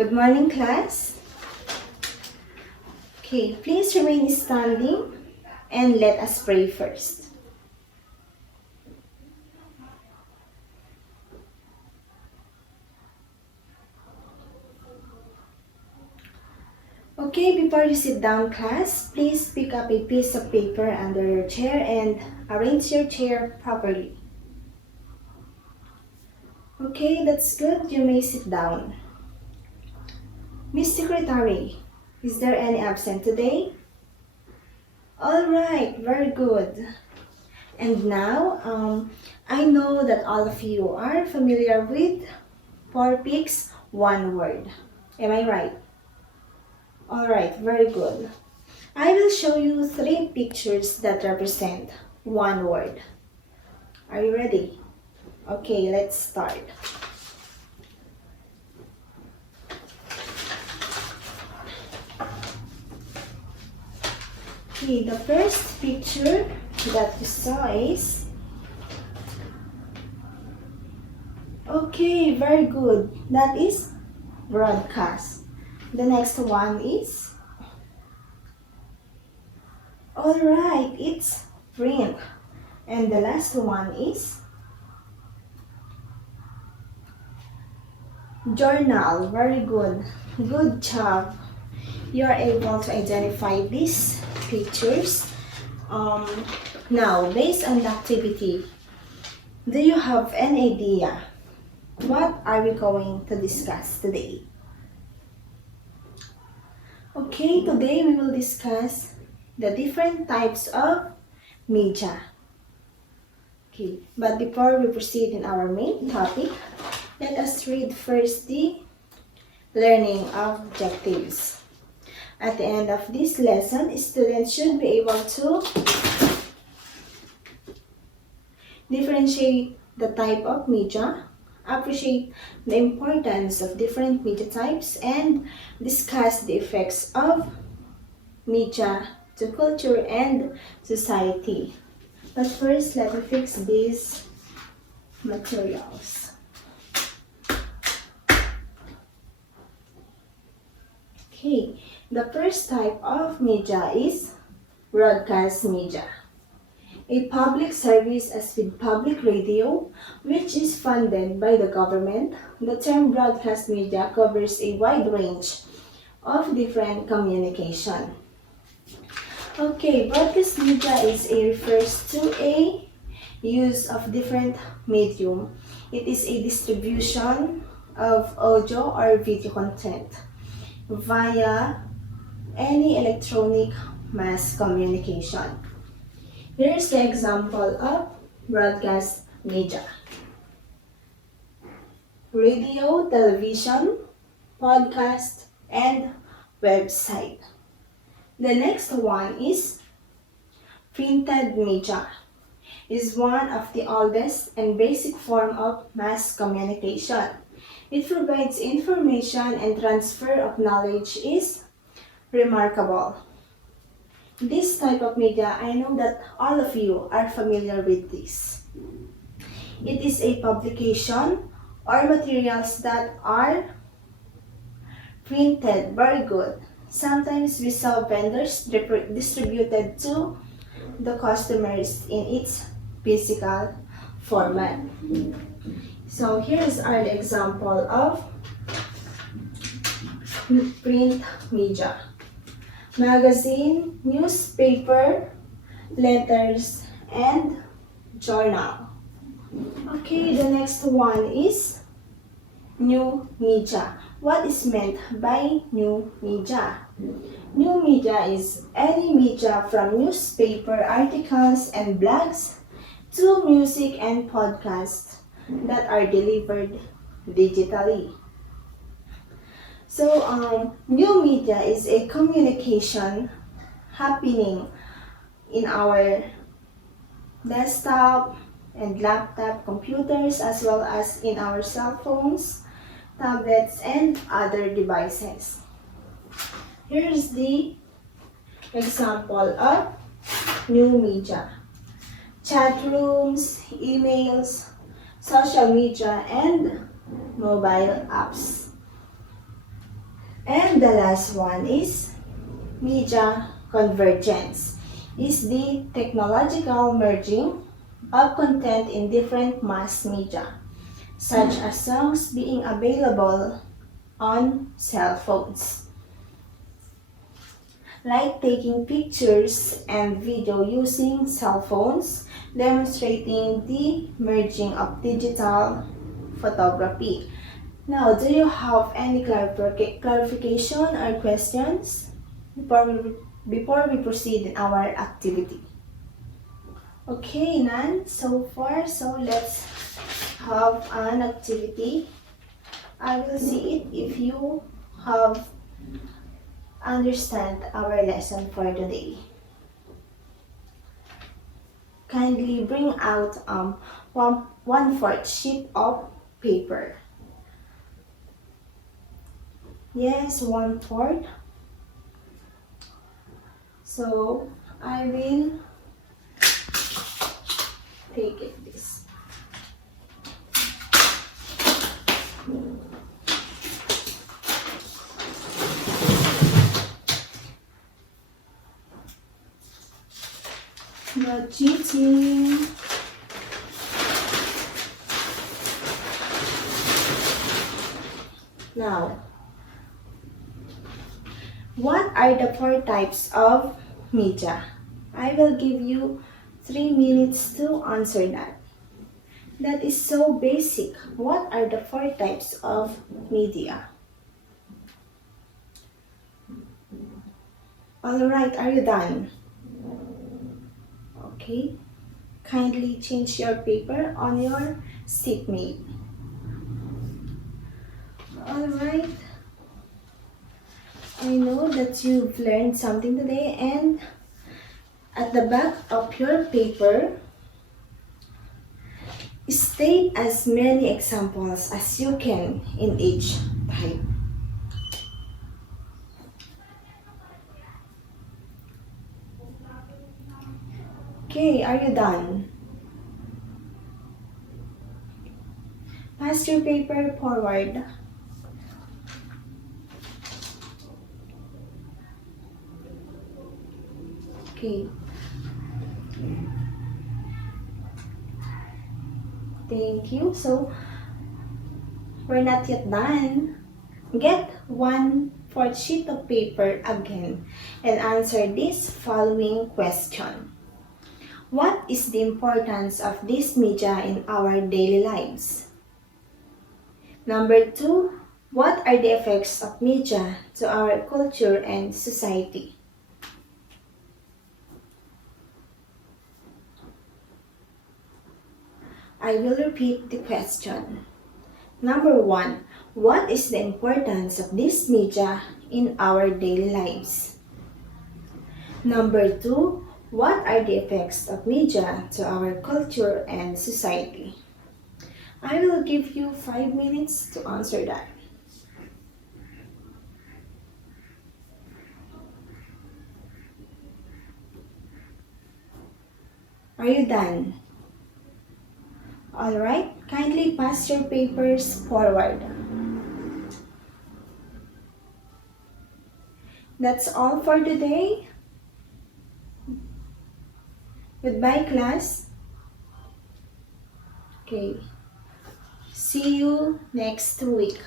Good morning, class. Okay, please remain standing and let us pray first. Okay, before you sit down, class, please pick up a piece of paper under your chair and arrange your chair properly. Okay, that's good. You may sit down. Miss Secretary, is there any absent today? All right, very good. And now, I know that all of you are familiar with 4 pigs, 1 word. Am I right? All right, very good. I will show you 3 pictures that represent 1 word. Are you ready? Okay, let's start. Okay, the first picture that you saw is... Okay, very good. That is broadcast. The next one is... Alright, it's print. And the last one is... Journal. Very good. Good job. You are able to identify these pictures. Now, based on the activity, do you have an idea? What are we going to discuss today? Okay, today we will discuss the different types of media. Okay, but before we proceed in our main topic, let us read first the learning objectives. At the end of this lesson, students should be able to differentiate the type of media, appreciate the importance of different media types, and discuss the effects of media to culture and society. But first, let me fix these materials. Okay, the first type of media is broadcast media. A public service as with public radio, which is funded by the government. The term broadcast media covers a wide range of different communication. Okay, broadcast media refers to a use of different medium. It is a distribution of audio or video content via any electronic mass communication. Here is the example of broadcast media: radio, television, podcast, and website. The next one is printed media. Is one of the oldest and basic form of mass communication. It provides information and transfer of knowledge is remarkable. This type of media, I know that all of you are familiar with this. It is a publication or materials that are printed. Very good. Sometimes we saw vendors distributed to the customers in its physical format. So here's our example of print media: magazine, newspaper, letters, and journal. Okay, the next one is new media. What is meant by new media? New media is any media from newspaper articles and blogs to music and podcasts that are delivered digitally. So, new media is a communication happening in our desktop and laptop computers, as well as in our cell phones, tablets, and other devices. Here's the example of new media: chat rooms, emails, social media, and mobile apps. And the last one is media convergence. Is the technological merging of content in different mass media, such as songs being available on cell phones, like taking pictures and video using cell phones, demonstrating the merging of digital photography. Now, do you have any clarification or questions before we proceed in our activity? Okay, none so far. So let's have an activity. I will see it if you have understand our lesson for today. Kindly bring out one-fourth sheet of paper. Yes, 1/4. So I will take it this. No cheating. Now, what are the 4 types of media? I will give you 3 minutes to answer that. That is so basic. What are the 4 types of media? Alright, are you done? Okay. Kindly change your paper on your seatmate. Alright. I know that you've learned something today, and at the back of your paper, state as many examples as you can in each type. Okay, are you done? Pass your paper forward. Okay. Thank you. So, we're not yet done. Get 1/4 sheet of paper again and answer this following question. What is the importance of this media in our daily lives? Number 2, what are the effects of media to our culture and society? I will repeat the question. Number 1, what is the importance of this media in our daily lives? Number 2, what are the effects of media to our culture and society? I will give you 5 minutes to answer that. Are you done? Alright, kindly pass your papers forward. That's all for today. Goodbye, class. Okay. See you next week.